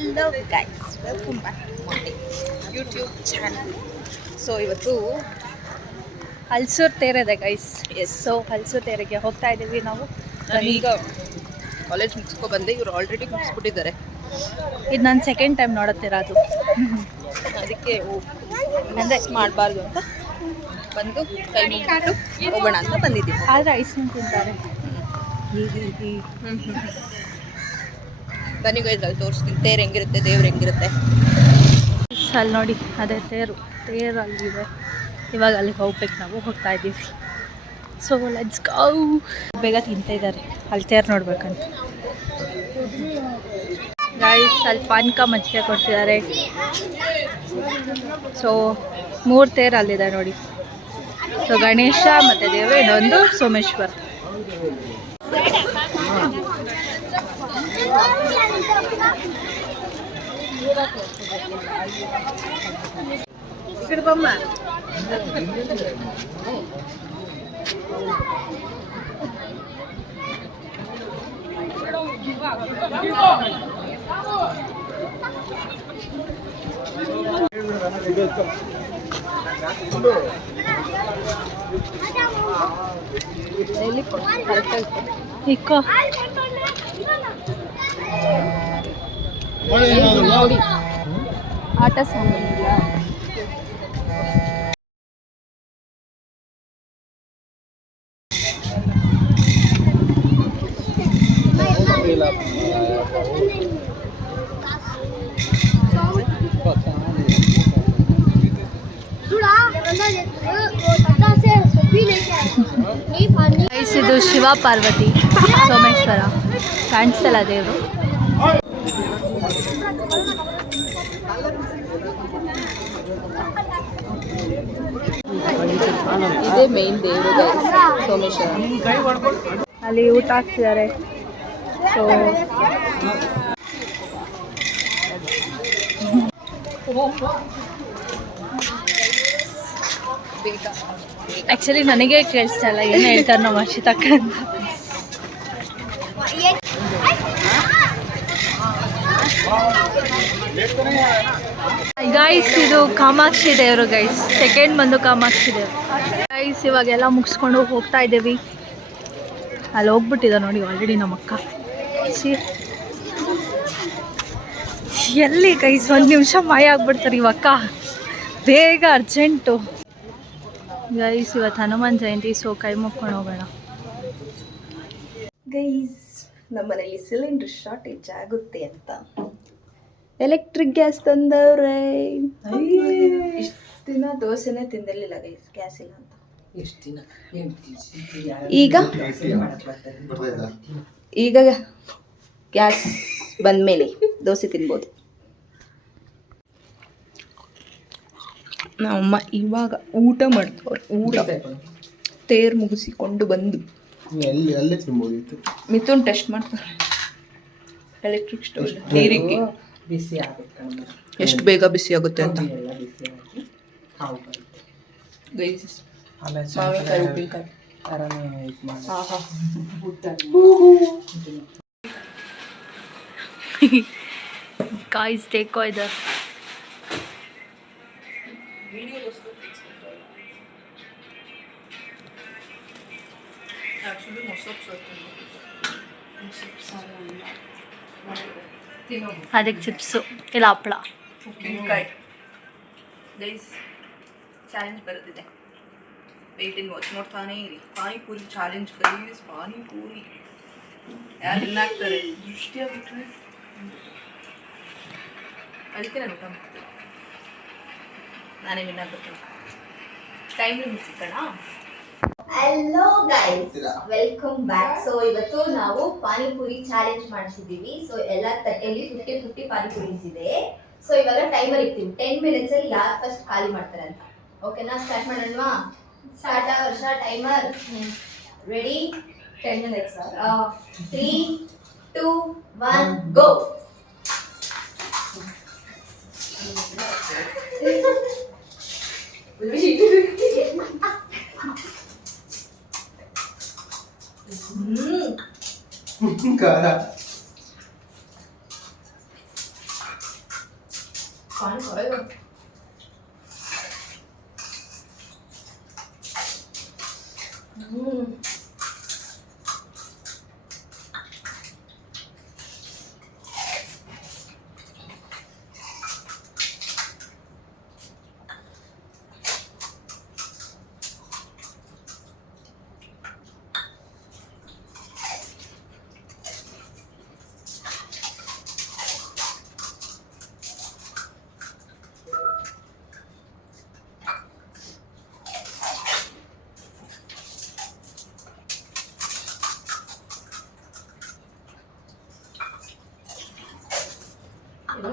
Hello guys, welcome back to my YouTube channel. So ಇವತ್ತು ಹಲ್ಸೂರು ತೇರಿದೆ guys. So Halsuru ತೇರಿಗೆ ಹೋಗ್ತಾ ಇದ್ದೀವಿ ನಾವು. ಈಗ ಕಾಲೇಜ್ ಮುಗಿಸ್ಕೊ ಬಂದೆ, ಇವ್ರು ಆಲ್ರೆಡಿ ಮುಗಿಸ್ಬಿಟ್ಟಿದ್ದಾರೆ. ಇದು ನಾನು ಸೆಕೆಂಡ್ ಟೈಮ್ ನೋಡುತ್ತಿರೋದು, ಅದಕ್ಕೆ ಅಂದರೆ ಮಾಡಬಾರ್ದು ಅಂತ ಬಂದು ಕೈ ಮುಗಿಬಿಟ್ಟು ಹೋಗೋಣ ಅಂತ ಬಂದಿದ್ದೀವಿ. ಆದರೆ ಐಸ್ ಕ್ರೀಮ್ ತಿಂತಾರೆ. ಬನ್ನಿ ಗೈಸ್, ಅಲ್ಲಿ ತೋರಿಸ್ತೀನಿ ತೇರು ಹೆಂಗಿರುತ್ತೆ, ದೇವ್ರು ಹೆಂಗಿರುತ್ತೆ. ಅಲ್ಲಿ ನೋಡಿ, ಅದೇ ತೇರು ಅಲ್ಲಿದೆ. ಇವಾಗ ಅಲ್ಲಿಗೆ ಹೋಗ್ಬೇಕು, ನಾವು ಹೋಗ್ತಾ ಇದ್ದೀವಿ. So let's go. ಬೇಗ ತಿಂತಾ ಇದ್ದಾರೆ ಅಲ್ಲಿ ತೇರು ನೋಡ್ಬೇಕಂತ. ಗೈಸ್ ಅಲ್ಲಿ ಪಾನಕ ಮಜ್ಜಿಗೆ ಕೊಡ್ತಿದ್ದಾರೆ. ಸೊ 3 ತೇರು ಅಲ್ಲಿದೆ ನೋಡಿ. ಸೊ ಗಣೇಶ ಮತ್ತು ದೇವರು, ಇನ್ನೊಂದು ಸೋಮೇಶ್ವರ. ಇಕ್ಕೋ ನೋಡಿ, ಆಟ ಸಾಮಾನಿಲ್ಲ. ಇದು ಶಿವ ಪಾರ್ವತಿ ಸೋಮೇಶ್ವರ ಕಾಣಿಸ್ತಲ್ಲ ದೇವರು. ಇದೇ ಮೇನ್ ದೇವರು ಸೋಮೇಶ್ವರ. ಅಲ್ಲಿ ಊಟ ಹಾಕ್ತಿದ್ದಾರೆ. ಸೊ ಆ್ಯಕ್ಚುಲಿ ನನಗೆ ಕೇಳಿಸ್ತಾ ಇಲ್ಲ ಏನು ಹೇಳ್ತಾರೆ ನಮ್ಮ ಅರ್ಷಿತಕ್ಕ ಅಂತ. ಗೈಸ್ ಇದು ಕಾಮಾಕ್ಷಿ ದೇವರು ಗೈಸ್. ಸೆಕೆಂಡ್ ಬಂದು ಕಾಮಾಕ್ಷಿ ದೇವರು ಗೈಸ್. ಇವಾಗೆಲ್ಲ ಮುಗಿಸ್ಕೊಂಡು ಹೋಗ್ತಾ ಇದ್ದೀವಿ. ಅಲ್ಲಿ ಹೋಗ್ಬಿಟ್ಟಿದೆ ನೋಡಿ ಆಲ್ರೆಡಿ ನಮ್ಮ ಅಕ್ಕ. ಎಲ್ಲಿ ಗೈಸ್ 1 ನಿಮಿಷ ಮಾಯ ಆಗ್ಬಿಡ್ತಾರೆ ಇವಕ್ಕ. ಬೇಗ ಅರ್ಜೆಂಟು ಗೈಸ್. ಇವತ್ತು ಹನುಮಾನ್ ಜಯಂತಿ, ಸೊ ಕೈ ಮುಕ್ಕೊಂಡು ಹೋಗೋಣ ಗೈಸ್. ನಮ್ಮನೇಲಿ ಸಿಲಿಂಡರ್ ಶಾರ್ಟೇಜ್ ಆಗುತ್ತೆ ಅಂತ ಎಲೆಕ್ಟ್ರಿಕ್ ಗ್ಯಾಸ್ ತಂದವ್ರೆ. ಇಷ್ಟು ದಿನ ದೋಸೆನೇ ತಿಂದಿರಲಿಲ್ಲ ಗೈಸ್, ಗ್ಯಾಸ್ ಇಲ್ಲ ಅಂತ. ಎಷ್ಟು ದಿನ ಈಗ ಗ್ಯಾಸ್ ಬಂದಮೇಲೆ ದೋಸೆ ತಿನ್ಬೋದು. ನಮ್ಮಮ್ಮ ಇವಾಗ ಊಟ ಮಾಡ್ತವ್ರೆ. ಊಟ ತೇರು ಮುಗಿಸಿಕೊಂಡು ಬಂದು ಮಿಥುನ್ ಟೆಸ್ಟ್ ಮಾಡ್ತಾರೆ. ಎಲೆಕ್ಟ್ರಿಕ್ ಸ್ಟವ್ ನೀರಿಗೆ ಬಿಸಿ ಆಗುತ್ತೆ, ಎಷ್ಟು ಬೇಗ ಬಿಸಿ ಆಗುತ್ತೆ ಅಂತ ಗೈಸ್. ಮಾವಿನಕಾಯಿ ಉಪ್ಪಿನಕಾಯಿ guys देखो इधर ಅದಕ್ಕೆ ಚಿಪ್ಸು ಇಲ್ಲ ಹಪ್ಪಳ. ಉಪ್ಪಿನಕಾಯಿ ಗೈಸ್. ಚಾಲೆಂಜ್ ಬರೋದಿದೆ, ವೇಟ್ ಇನ್ ವಾಚ್ ನೋಡ್ತಾನೆ ಇರಿ. Panipuri challenge guys. ಪಾನಿಪೂರಿ ಯಾರು ಇನ್ನಾಗ್ತಾರೆ ದೃಷ್ಟಿಯಾಗ್ಬಿಟ್ರೆ ಅದಕ್ಕೆ ನಾನು ಊಟ ಮಾಡ್ತೀನಿ. ನಾನೇ ವಿನ್ನಾಗ್ಬಿಡ್ತೀನಿ. ಟೈಮ್ ಲಿಮಿಟ್ ಸಿಕ್ಕಣ. Hello guys, welcome back. So ಇವತ್ತು ನಾವು ಪಾನಿಪುರಿ ಚಾಲೆಂಜ್ ಮಾಡ್ತಿದ್ದೀವಿ. ಸೊ ಎಲ್ಲ ತಟ್ಟೆಯಲ್ಲಿ 50-50 ಪಾನಿಪುರೀಸ್ ಇದೆ. ಸೊ ಇವಾಗ ಟೈಮರ್ ಇರ್ತೀವಿ, 10 ಮಿನಿಟ್ಸ್ ಅಲ್ಲಿ ಯಾರು ಫಸ್ಟ್ ಖಾಲಿ ಮಾಡ್ತಾರೆ ಅಂತ. ಓಕೆನಾ? ಸ್ಟಾರ್ಟ್ ಮಾಡೋಣವಾ? ಸ್ಟಾರ್ಟ್ ವರ್ಷ ಟೈಮರ್ ರೆಡಿ. 10 minutes. 3, 2, 1 ಗೋ. ಪಾನಿ ಕೊಡೋದು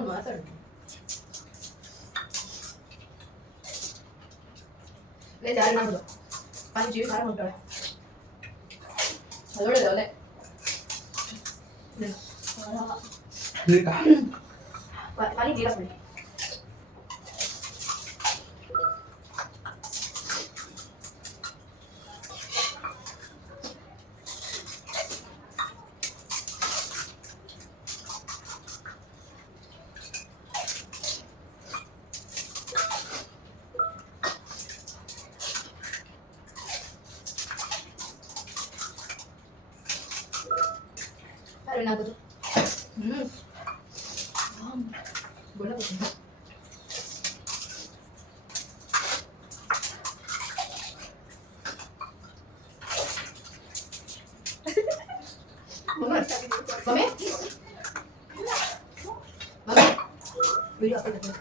ಮಾತಾಡು ಜಾರಿ ಮಾಡೋದು ಪಾನಿ ಜೀವಿ ಖಾರ ಮಾಡ್ತಾಳೆ ಅದೊಳ್ಳೆದು ಅದೇ ಪಾನಿ ಜೀರ ಬಿಡಿ ಏನಾಗೋದು ಗೋಳ ಮಮ್ಮಿ ಮಮ್ಮಿ ವಿಡಿಯೋ ಹಾಕ್ತೀನಿ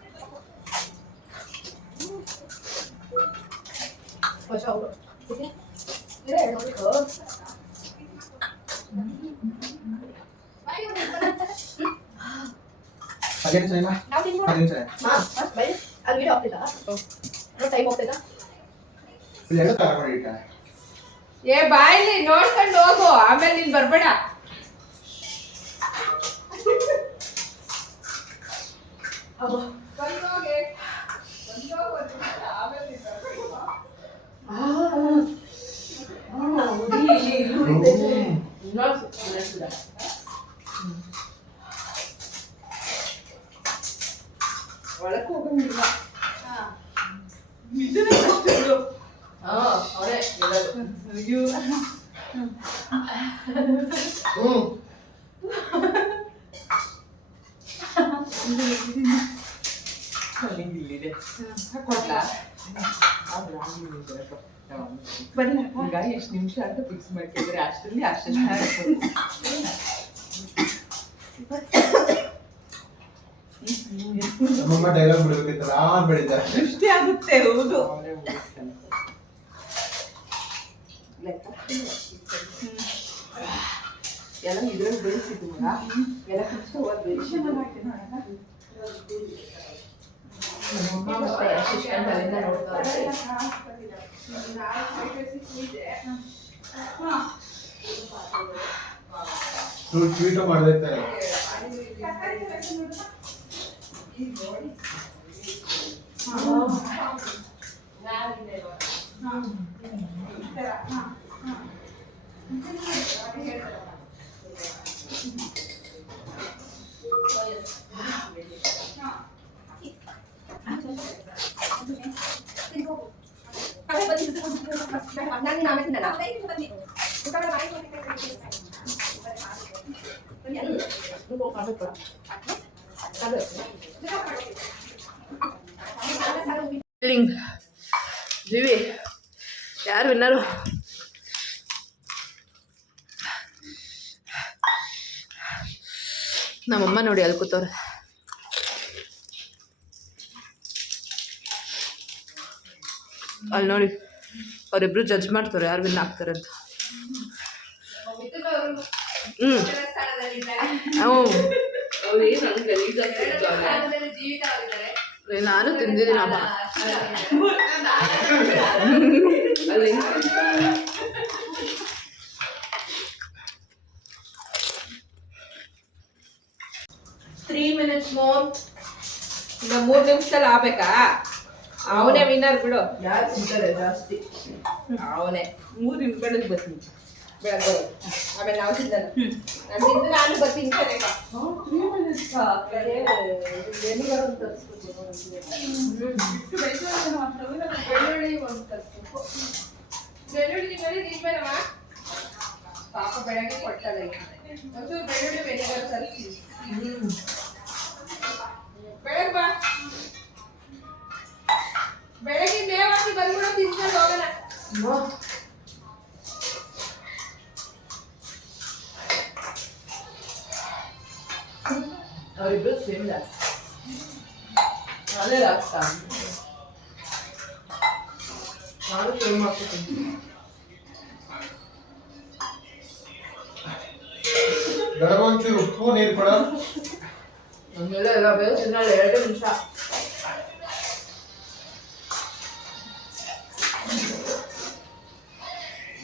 ವರ್ಷ ಹೋಗು ಓಕೆ ಇರೇ ನೋಡ್ಕೋ ಅದೇನು ಸರಿನಾ ಅದೇನು ಸರಿ ಅದು ವಿಡಿಯೋ ಆಗ್ತಿಲ್ಲ ಟೈಮ್ ಹೋಗ್ತೈತಾ ಇಲ್ಲಿ ಎರಡು ತರ ಮಾಡಿಟ್ಟ ಏ ಬಾಯಲ್ಲಿ ನೋಡ್ಕೊಂಡು ಹೋಗು ಆಮೇಲೆ ನೀನ್ ಬರ್ಬೇಡ ಒಳಕ್ಕೆ ಹೋಗಂಗಿಲ್ಲ ಅವರೇ ಇಲ್ಲಿದೆ ಕೊಡ್ಲಾ ಬನ್ನಿ ಈಗ ಎಷ್ಟು ನಿಮಿಷ ಅಂತ ಫಿಕ್ಸ್ ಮಾಡ್ತಿದ್ರೆ ಅಷ್ಟರಲ್ಲಿ ನಮ್ಮಮ್ಮ ಡೈಲಾಗ್ ಬಿಡಬೇಕಿತ್ತಲ್ಲ ಬೆಳಿತಾರೆ ಸೃಷ್ಟಿ ಆಗುತ್ತೆ ಹೌದು ಎಲ್ಲ ಇದ್ರಲ್ಲಿ ಬೆಳೆಸಿದ್ದು ಎಲ್ಲ ಕಷ್ಟ ಅಲ್ಲಿಂದ ನೋಡ್ತಾ ಸ್ವೀಟು ಮಾಡ್ದಿರ್ತಾರೆ ಜೀವಿ ಯಾರು ವಿನ್ನರು ನಮ್ಮಮ್ಮ ನೋಡಿ ಅಲ್ಲಿ ಕೂತವ್ರೆ ಅಲ್ಲಿ ನೋಡಿ ಅವರಿಬ್ರು ಜಡ್ಜ್ ಮಾಡ್ತಾರೆ ಯಾರು ವಿನ್ ಆಗ್ತಾರೆ ಅಂತ ನಾನು ತಿಂದಿದ್ದೀನಪ್ಪ ತ್ರೀ ಮಿನಿಟ್ಸ್ ಮೋರ್ ಈಗ 3 ನಿಮಿಷದಲ್ಲಿ ಆಗ್ಬೇಕಾ ಅವನೇ ವಿನ್ನರ್ ಬಿಡು ಯಾರು ತಿಂತಾರೆ ಜಾಸ್ತಿ ಅವನೇ 3 ನಿಮಿಷ ಬೆಳಗ್ಗೆ ಬರ್ತೀನಿ ಬೆಳಗ್ಗೆ ಆಮೇಲೆ ನಾವು ತಿನ್ನಲ್ಲ. ನಾನು ತಿಂದು ನಾನು ಬರ್ತೀನಿ ಕರೆಗ. 3 minutes ಬೆಳ್ಳುಳ್ಳಿ ಒಂದು ಕಲ್ಸ್ಬೇಕು. ಬೆಳ್ಳುಳ್ಳಿ ಮೇಲೆ ನೀವೇನಮ್ಮ ಪಾಪ ಬೆಳಗ್ಗೆ ಕೊಟ್ಟಲ್ಲ ಈಗ. ಒಂಚೂರು ಬೆಳ್ಳುಳ್ಳಿ ವೆನಿಗರ್ ಕಲಿಸಿ. ಬೆಳಗ್ಗೆ ಬಾ. ಬೆಳಗ್ಗೆ ಮೇವ್ ಹಾಕಿ ಬಂದ್ಬಿಡೋ ತಿನ್ಕೊಂಡು ಹೋಗೋಣ. ಅವರಿಬ್ಬರು ಸೇಮ್ ಅದೇ ಆಗ್ತಾ ನಾನು ಸೇಮ್ ಮಾಡ್ತೀನಿ. ಒಂಚೂರು ಉಪ್ಪು ನೀರು ಕೊಡ. ನಮ್ಮೆಲ್ಲ ಎಲ್ಲ ಬೇರೆ ತಿನ್ನಲ್ಲ 2 ನಿಮಿಷ.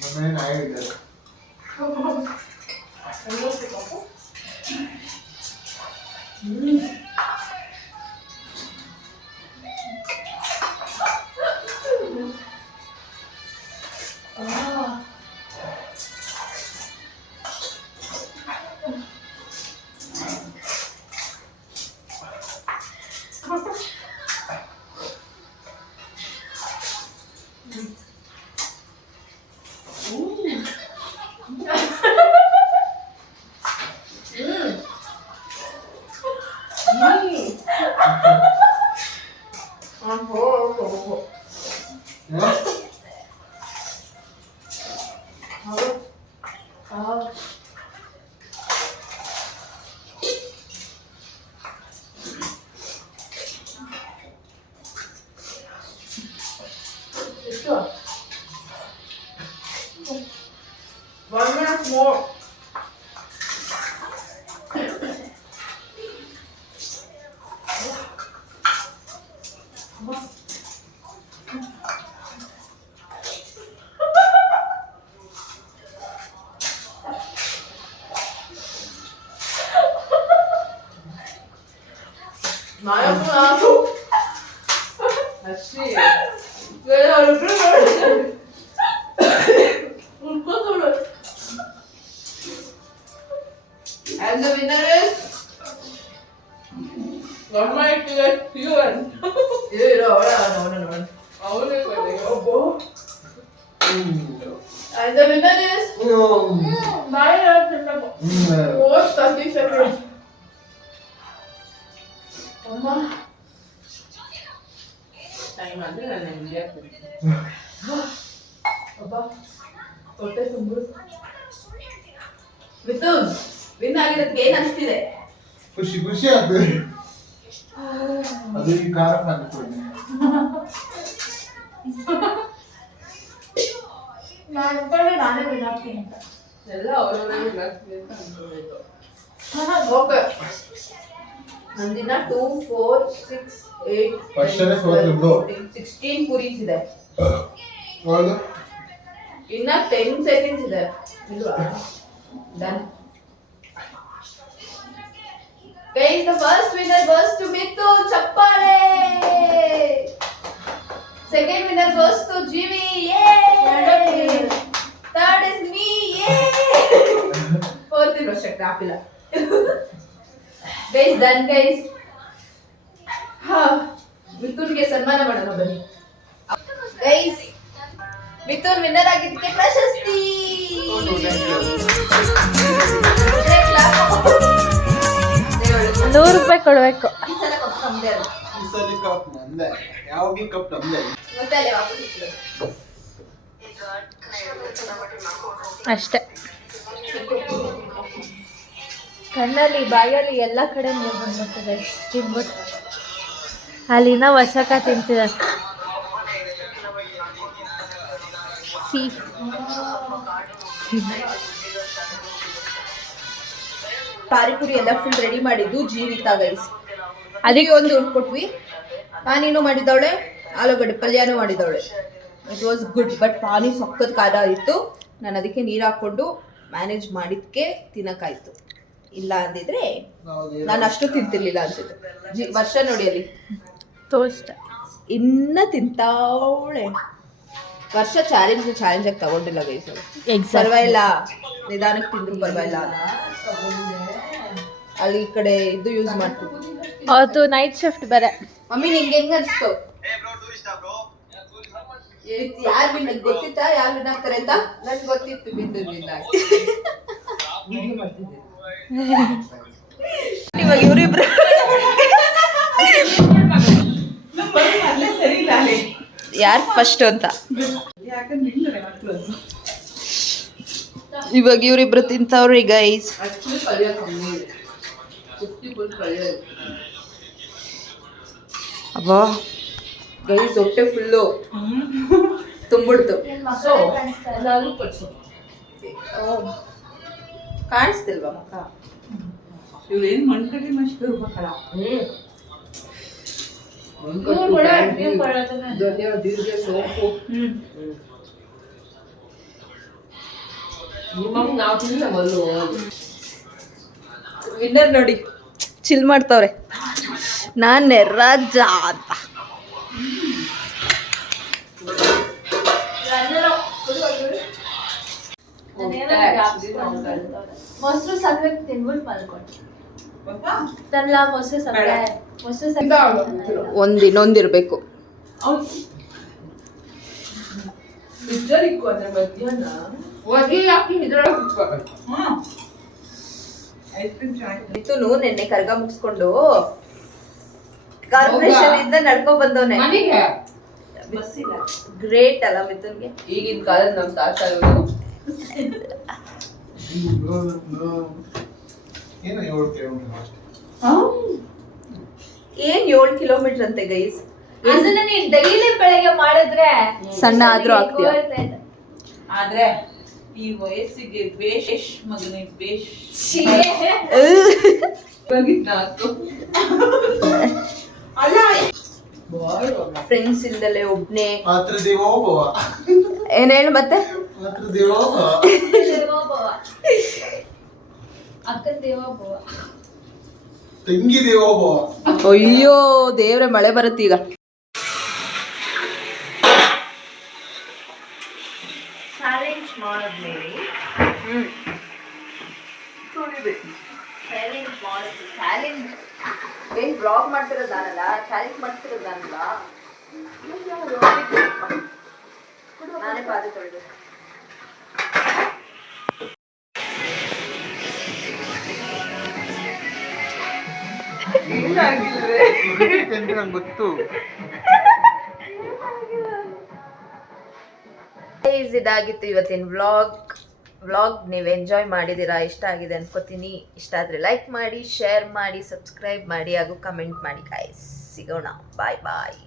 ನಮ್ಮನೆ ನಾಯಿ ಇದ್ದಾರೆ. ಎಷ್ಟು 1 minute more. And the winner is one minute to get fuel. No. And the winner is 30 seconds. Time ಅಂದ್ರೆ ನಾನು ಇಂಡಿಯಾ ಅಬ್ಬಾ ಹೊಟ್ಟೆ ತುಂಬು. ಮಿಥುನ್ ವಿನ್ ಆಗಿರೋದಕ್ಕೆ ಏನು ಅನಿಸ್ತಿದೆ? ಖುಷಿ ಆಗ್ತದೆ. ಅದು ಈ ಖಾರ ಹಾಕ್ತೀನಿ. ನಾನೇ ವಿನ್ ಆಗ್ತೀನಿ ಅಂತ ಎಲ್ಲ ಅವರವರೇ ವಿನ್ ಆಗ್ತೀನಿ ಅಂತ ಅನ್ಕೊಂಡಿದ್ದು. ಓಕೆ ನಂದಿನ 2 4 6 8 16 ಪುರೀಸ್ ಇದೆ. ಹೌದು. ಇನ್ನ 10 ಸೆಕೆಂಡ್ಸ್ ಇದೆ ಇಲ್ವಾ? Done. Guys, the first winner goes to Mithu. Chappale. Second winner goes to Jimmy. Yay! Third is me. Yay! Fourth is Roshak Rapila. Guys, done guys. ಮಿಥುನ್ಗೆ ಸನ್ಮಾನ ಮಾಡೋಣ ಬನ್ನಿ. Guys, ಮಿಥುನ್ ವಿನ್ನರ್ ಆಗಿದ್ದಕ್ಕೆ ಪ್ರಶಸ್ತಿ. ₹100 ಕೊಡಬೇಕು. ಈ ಸಲ ಕಪ್ ನಮ್ದೇ ಅಲ್ಲ. ಈ ಸಲ ಕಪ್ ನಂದೆ. ಯಾವಾಗ್ಲೂ ಕಪ್ ನಮ್ದೆ. ಮತ್ತೆ ಅಲ್ಲೇ ವಾಪಸ್ ಇಟ್ಬಿಡು. ಅಷ್ಟೇ. ಕಣ್ಣಲ್ಲಿ ಬಾಯಲ್ಲಿ ಎಲ್ಲ ಕಡೆ ನೀರು ಬಂದ್ಬಿಡ್ತದೆ. ತಿನ್ಬಿಟ್ಟು ಅಲ್ಲಿನ ವಸಕ ತಿಂತಿದ್ದಾರೆ. ಪಾನಿಪುರಿ ಎಲ್ಲ ಫುಲ್ ರೆಡಿ ಮಾಡಿದ್ದು ಜೀವಿತಾ ಗೈಸ್. ಅದಕ್ಕೆ ಒಂದು ಕೊಟ್ವಿ. ಪಾನಿನೂ ಮಾಡಿದವಳೆ, ಆಲೂಗಡ್ಡೆ ಪಲ್ಯನೂ ಮಾಡಿದವಳೆ. It was good. ಬಟ್ ಪಾನಿ ಸಕ್ಕತ್ ಖಾರ ಇತ್ತು. ನಾನು ಅದಕ್ಕೆ ನೀರು ಹಾಕ್ಕೊಂಡು ಮ್ಯಾನೇಜ್ ಮಾಡಿದ್ಕೆ ತಿನ್ನಕ್ಕಾಯ್ತು. ಇಲ್ಲ ಅಂದಿದ್ರೆ ನಾನು ಅಷ್ಟು ತಿಂತಿರ್ಲಿಲ್ಲ ಅನ್ಸುತ್ತೆ. ವರ್ಷ ನೋಡಿ ಅಲ್ಲಿ ತೋಷ್ಟ ಇನ್ನ ತಿಂತಾವಳೆ. ವರ್ಷ ಚಾಲೆಂಜ್ ಆಗಿ ತಗೊಂಡಿಲ್ಲ ಗೈಸ್. ಎಕ್ಸಾಕ್ಟ್ ಪರವಾಗಿಲ್ಲ, ನಿಧಾನಕ್ಕೆ ತಿಂದ್ರು ಪರವಾಗಿಲ್ಲ. ಅಲ್ಲಿ ಈ ಕಡೆ ಇದು ಯೂಸ್ ಮಾಡ್ತೀವಿ. ಅವತ್ತು ನೈಟ್ ಶಿಫ್ಟ್ ಬೇರೆ. ಮಮ್ಮಿ ನಿಂಗೆ ಹೆಂಗ ಅನ್ಸ್ತು? ಯಾರು ಬಿನ್ ಗೊತ್ತಿತ್ತಾ ಯಾರು ವಿನ್ ಆಗ್ತಾರೆ ಅಂತ? ನನ್ಗೆ ಗೊತ್ತಿತ್ತು ಬಿಂದು ವಿನ್ ಆಗ್ತಾರೆ. ವಿಡಿಯೋ ಮಾಡ್ತಿದ್ದೆ ಇವಾಗ ಇವರಿಬ್ರು ಯಾರು ಫಸ್ಟ್ ಅಂತ. ಇವಾಗ ಇವರಿಬ್ರು ತಿಂತವ್ರಿ ಗೈಸ್. ಆಕ್ಚುಲಿ ಕಲಿಯೋ ಕಮ್ಮಿ ಇದೆ, 50 ಕಲಿಯೋ. ಅಬ್ಬಾ ಗೈಸ್ ಹೊಟ್ಟೆ ಫುಲ್ಲು ತುಂಬಿಡ್ತು. ಎಲ್ಲಾದ್ರೂ ಕಾಣಿಸ್ತಿಲ್ವಾ ಮಕ್ಕ? ಇವ್ರೇನ್ ಮಣ್ಕಟ್ಟಿ ಮಸ್ತ್ ಇರ್ಬೇಕಲ್ಲ. ಜೀರಿಗೆ ಸೋಂಪು. ನಾವು ತಿನ್ನ ಮೊದಲು ವಿನ್ನರ್ ನೋಡಿ ಚಿಲ್ ಮಾಡ್ತವ್ರೆ. ನಾನೇ ರಾಜ ಅಂತ. ಮೊಸರು ಸಕ್ಕರೆ ತಿನ್ಬಿಟ್ಟು ಮಲ್ಕೊಂಡು ತನ್ನ ಮೊಸರು ಸಕ್ಕರೆ ಇನ್ನೊಂದಿರ್ಬೇಕು. ಫ್ರಿಜ್ಜಲ್ಲಿಕ್ಕು ಅಂದ್ರೆ ಮಧ್ಯಾಹ್ನ ಹೊಗೆ ಹಾಕಿ ಇದ್ರೊಳಗೆ ಐಸ್ ಕ್ರೀಮ್ ಚೆನ್ನಾಗಿ ಮಿಥುನು ನೆನ್ನೆ ಕರ್ಗ ಮುಗಿಸ್ಕೊಂಡು ಕಾರ್ಪೊರೇಷನ್ ಇಂದ ನಡ್ಕೊ ಬಂದವನೆ. ಮನೆಗೆ ಬಸ್ ಇಲ್ಲ. ಗ್ರೇಟ್ ಅಲ್ಲ ಮಿಥುನ್ಗೆ. ಈಗಿನ ಕಾಲದ ನಮ್ಮ ತಾತ ಇವರು ಏನೋ 7 ಕಿಲೋಮೀಟರ್ ಅಷ್ಟೇ. ಏನ್ 7 ಕಿಲೋಮೀಟರ್ ಅಂತೆ ಗೈಸ್. ಅದನ್ನ ನೀನ್ ಡೈಲಿ ಬೆಳಗ್ಗೆ ಮಾಡಿದ್ರೆ ಸಣ್ಣ ಆದ್ರೂ ಆಗ್ತೀಯ. ಆದ್ರೆ ಈ ವಯಸ್ಸಿಗೆ ಬೇಷ್ ಮಗನಿಗೆ ಬೇಷ್ ಫ್ರೆಂಡ್ಸ್ ಇಲ್ದಲೆ ಒಬ್ನೇ. ಮಾತ್ರ ದೇವೋಭವ, ಏನ್ ಹೇಳು ಮತ್ತೆ. ಮಾತ್ರ ದೇವೋಭವ, ದೇವೋಭವ, ಅಕ್ಕನ ದೇವೋಭವ, ತಂಗಿ ದೇವೋಭವ. ಅಯ್ಯೋ ದೇವ್ರೆ ಮಳೆ ಬರುತ್ತೀಗ. ಚಾಲೆಂಜ್ ಮಾಡಿದ್ಮೇಲೆ ಚಾಲೆಂಜ್ ಏನ್ ಬ್ಲಾಗ್ ಮಾಡ್ತಿರೋದು ನಾನಲ್ಲ, ಚಾಲೆಂಜ್ ಮಾಡ್ತಿರೋದು ನಾನಲ್ಲ. ನಾನೇ ಪಾದ ತೊಳೆದು ನಂಗೆ ಗೊತ್ತು. ಇದಾಗಿತ್ತು ಇವತ್ತಿನ ವ್ಲಾಗ್. ನೀವು ಎಂಜಾಯ್ ಮಾಡಿದ್ದೀರಾ, ಇಷ್ಟ ಆಗಿದೆ ಅನ್ಕೋತೀನಿ. ಇಷ್ಟ ಆದರೆ ಲೈಕ್ ಮಾಡಿ, ಶೇರ್ ಮಾಡಿ, ಸಬ್ಸ್ಕ್ರೈಬ್ ಮಾಡಿ ಹಾಗೂ ಕಮೆಂಟ್ ಮಾಡಿ ಗಾಯ್ಸ್. ಸಿಗೋಣ, ಬಾಯ್ ಬಾಯ್.